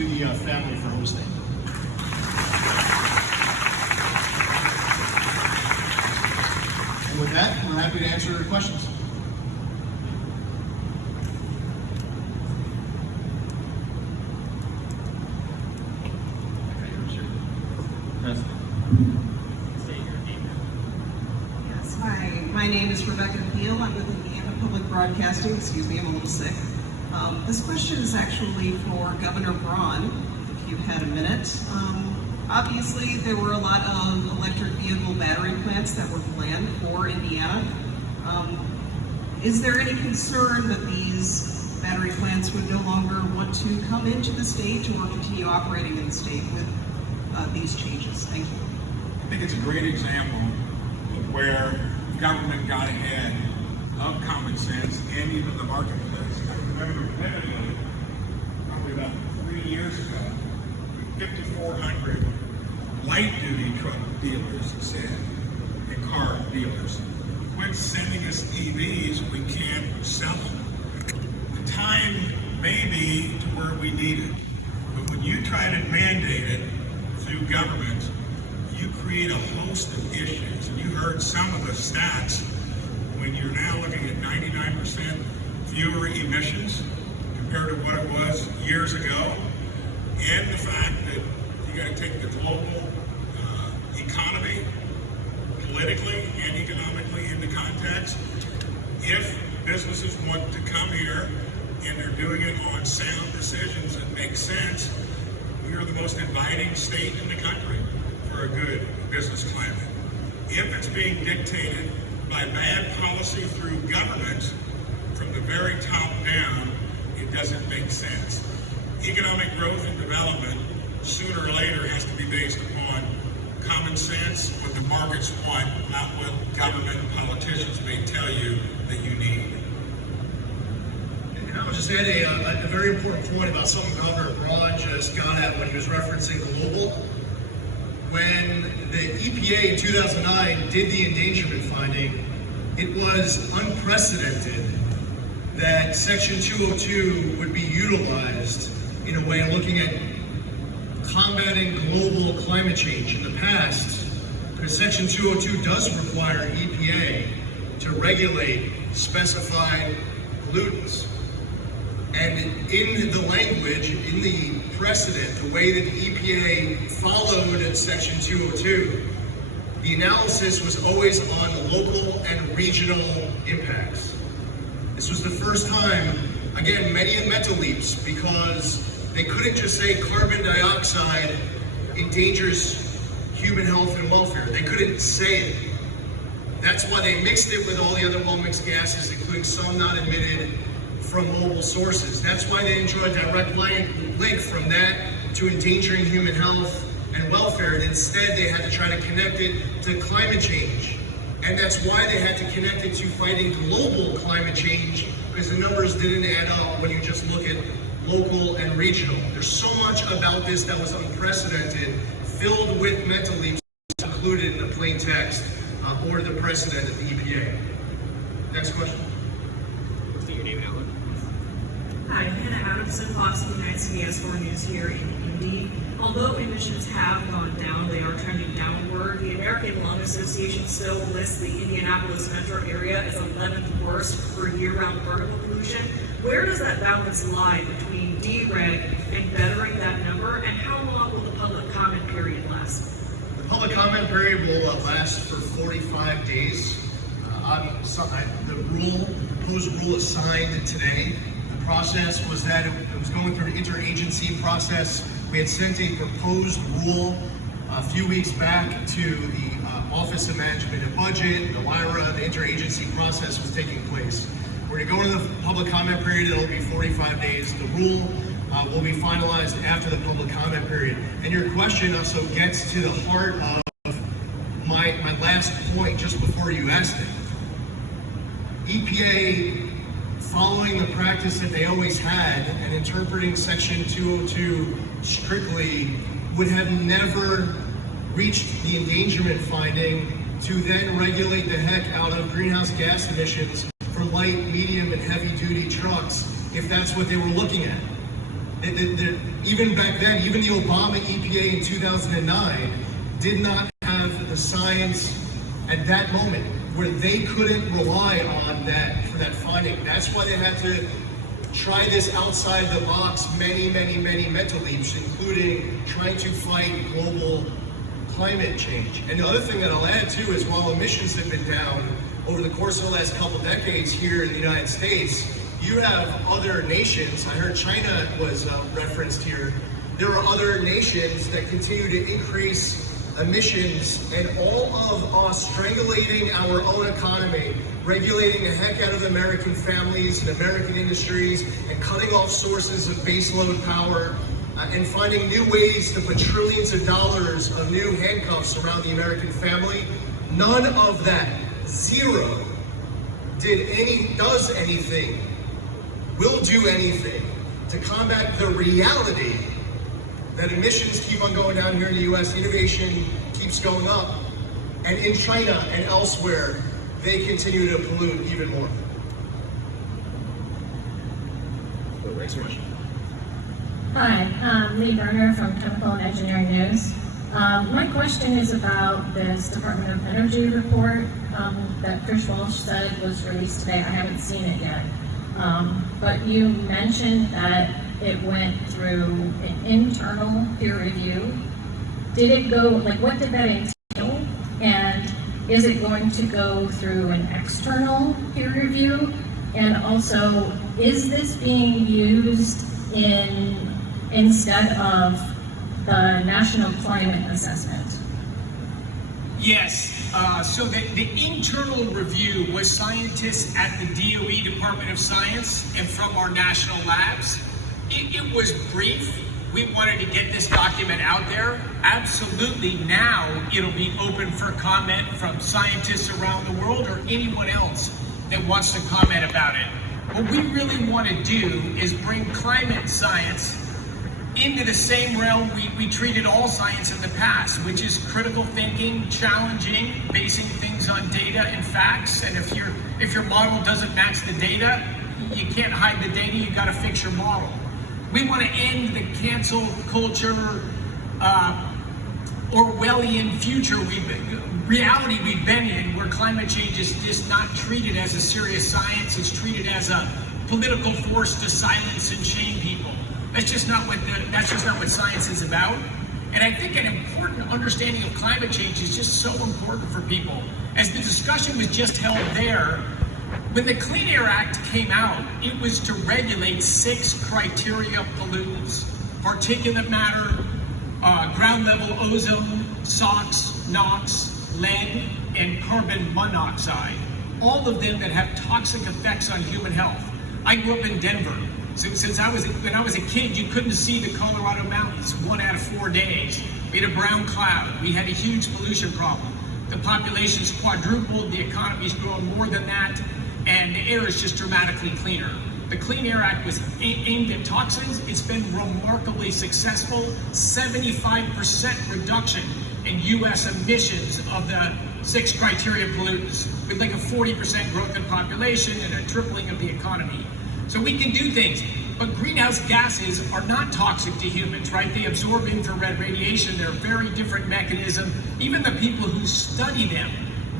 to the family for hosting. And with that, we're happy to answer your questions. Yes, hi. My name is Rebecca Thiel. I'm with Indiana Public Broadcasting. Excuse me, I'm a little sick. This question is actually for Governor Braun, if you had a minute. Obviously, there were a lot of electric vehicle battery plants that were planned for Indiana. Is there any concern that these battery plants would no longer want to come into the state or continue operating in the state with these changes? Thank you. I think it's a great example of where government got ahead of common sense and even the marketplace. I remember vividly, probably about 3 years ago, 5,400 light-duty truck dealers said, and car dealers, quit sending us EVs, we can't sell them. The time may be to where we need it, but when you try to mandate it through government, you create a host of issues. And you heard some of the stats when you're now looking at 99% fewer emissions compared to what it was years ago, and the fact that you got to take the global economy, politically and economically, into context. If businesses want to come here and they're doing it on sound decisions that make sense, we are the most inviting state in the country for a good business climate. If it's being dictated by bad policy through government from the very top down, it doesn't make sense. Economic growth and development sooner or later has to be based upon common sense, what the markets want, not what government and politicians may tell you that you need. And I'll just add a very important point about something Governor Braun just got at when he was referencing global. When the EPA in 2009 did the endangerment finding, it was unprecedented that Section 202 would be utilized in a way of looking at combating global climate change. In the past, because Section 202 does require EPA to regulate specified pollutants. And in the language, in the precedent, the way that the EPA followed Section 202, the analysis was always on local and regional impacts. This was the first time, again, many had mental leaps because they couldn't just say carbon dioxide endangers human health and welfare. They couldn't say it. That's why they mixed it with all the other well-mixed gases, including some not emitted from mobile sources. That's why they enjoy a direct link from that to endangering human health and welfare, and instead they had to try to connect it to climate change. And that's why they had to connect it to fighting global climate change, because the numbers didn't add up when you just look at local and regional. There's so much about this that was unprecedented, filled with mental leaps included in the plain text or the precedent of the EPA. Next question. State your name and outlook. Hi, Hannah Adamson, Fox United CBS 4 News here in Indy. Although emissions have gone down, they are trending downward. The American Lung Association still lists the Indianapolis metro area as 11th worst for year-round particle pollution. Where does that balance lie between dereg and bettering that number, and how long will the public comment period last? The public comment period will last for 45 days. The proposed rule is signed today. The process was that it was going through an interagency process. We had sent a proposed rule a few weeks back to the Office of Management and Budget, the LIRA. The interagency process was taking place. We're going to go into the public comment period. It'll be 45 days. The rule will be finalized after the public comment period. And your question also gets to the heart of my last point just before you asked it. EPA, following the practice that they always had and interpreting Section 202 strictly, would have never reached the endangerment finding to then regulate the heck out of greenhouse gas emissions for light, medium, and heavy-duty trucks if that's what they were looking at. Even back then, even the Obama EPA in 2009 did not have the science at that moment where they couldn't rely on that for that finding. That's why they had to try this outside the box, many mental leaps, including trying to fight global climate change. And the other thing that I'll add too is while emissions have been down over the course of the last couple decades here in the United States, you have other nations, I heard China was referenced here, there are other nations that continue to increase emissions, and all of us strangulating our own economy, regulating the heck out of American families and American industries, and cutting off sources of baseload power, and finding new ways to put trillions of dollars of new handcuffs around the American family. None of that, zero, does anything, will do anything to combat the reality that emissions keep on going down here in the US, innovation keeps going up, and in China and elsewhere, they continue to pollute even more. Next question. Hi, Leigh Boerner from Chemical and Engineering News. My question is about this Department of Energy report that Chris Walsh said was released today. I haven't seen it yet. But you mentioned that it went through an internal peer review. Did it go, what did that entail? And is it going to go through an external peer review? And also, is this being used instead of the National Climate Assessment? Yes, so the internal review was scientists at the DOE Department of Science and from our national labs. It was brief. We wanted to get this document out there. Absolutely, now it'll be open for comment from scientists around the world or anyone else that wants to comment about it. What we really want to do is bring climate science into the same realm we treated all science in the past, which is critical thinking, challenging, basing things on data and facts. And if your model doesn't match the data, you can't hide the data, you gotta fix your model. We want to end the cancel culture, Orwellian future reality we've been in, where climate change is just not treated as a serious science, it's treated as a political force to silence and shame people. That's just not what science is about. And I think an important understanding of climate change is just so important for people. As the discussion was just held there, when the Clean Air Act came out, it was to regulate 6 criteria pollutants: particulate matter, ground level ozone, SOx, NOx, lead, and carbon monoxide. All of them that have toxic effects on human health. I grew up in Denver. When I was a kid, you couldn't see the Colorado mountains 1 out of 4 days. We had a brown cloud. We had a huge pollution problem. The population's quadrupled, the economy's grown more than that, and the air is just dramatically cleaner. The Clean Air Act was aimed at toxins. It's been remarkably successful. 75% reduction in US emissions of the 6 criteria pollutants, with like a 40% growth in population and a tripling of the economy. So we can do things, but greenhouse gases are not toxic to humans, right? They absorb infrared radiation. They're a very different mechanism. Even the people who study them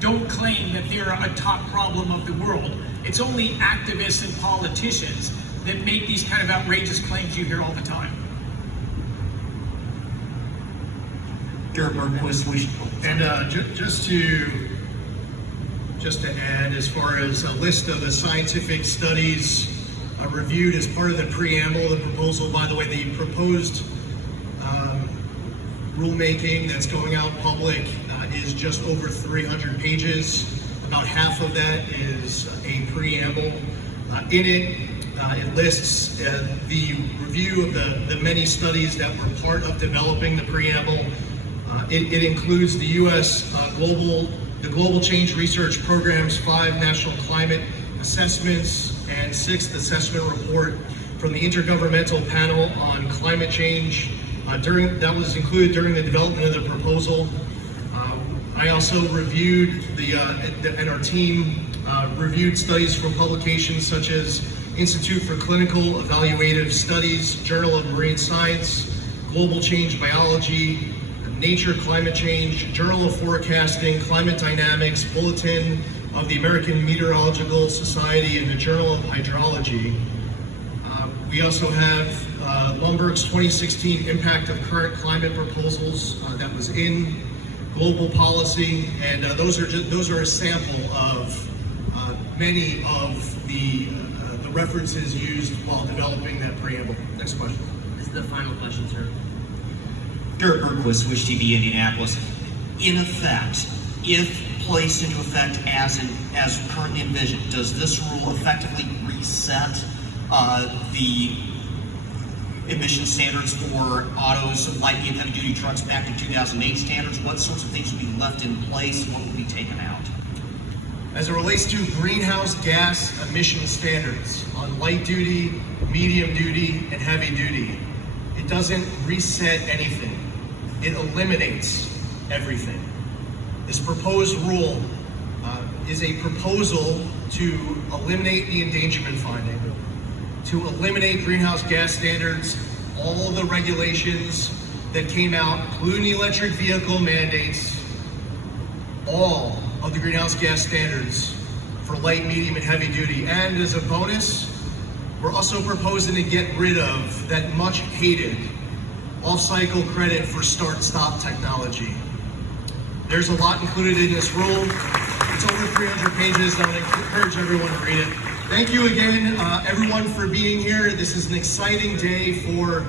don't claim that they're a top problem of the world. It's only activists and politicians that make these kind of outrageous claims you hear all the time. And just to add, as far as a list of the scientific studies reviewed as part of the preamble, the proposal, by the way, the proposed rulemaking that's going out public is just over 300 pages. About half of that is a preamble. In it, it lists the review of the many studies that were part of developing the preamble. It includes the U.S. Global Change Research Program's 5 national climate assessments and 6th assessment report from the Intergovernmental Panel on Climate Change. That was included during the development of the proposal. I also reviewed and our team reviewed studies from publications such as Institute for Clinical Evaluative Studies, Journal of Marine Science, Global Change Biology, Nature Climate Change, Journal of Forecasting, Climate Dynamics, Bulletin of the American Meteorological Society, and the Journal of Hydrology. We also have Lundberg's 2016 Impact of Current Climate Proposals that was in Global Policy, and those are a sample of many of the references used while developing that preamble. Next question. This is the final question, sir. Dirk Berquist, Wish TV, Indianapolis. In effect, if placed into effect as currently envisioned, does this rule effectively reset the emission standards for autos, light and heavy duty trucks back to 2008 standards? What sorts of things would be left in place? What would be taken out? As it relates to greenhouse gas emission standards on light duty, medium duty, and heavy duty, it doesn't reset anything. It eliminates everything. This proposed rule is a proposal to eliminate the endangerment finding, to eliminate greenhouse gas standards, all the regulations that came out, including the electric vehicle mandates, all of the greenhouse gas standards for light, medium, and heavy duty. And as a bonus, we're also proposing to get rid of that much hated off-cycle credit for start-stop technology. There's a lot included in this rule. It's over 300 pages, and I would encourage everyone to read it. Thank you again, everyone, for being here. This is an exciting day for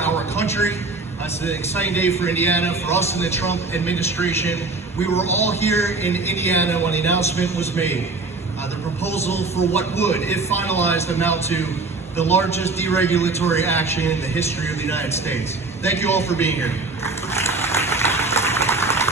our country. It's an exciting day for Indiana, for us in the Trump administration. We were all here in Indiana when the announcement was made. The proposal for what would, if finalized, amount to the largest deregulatory action in the history of the United States. Thank you all for being here.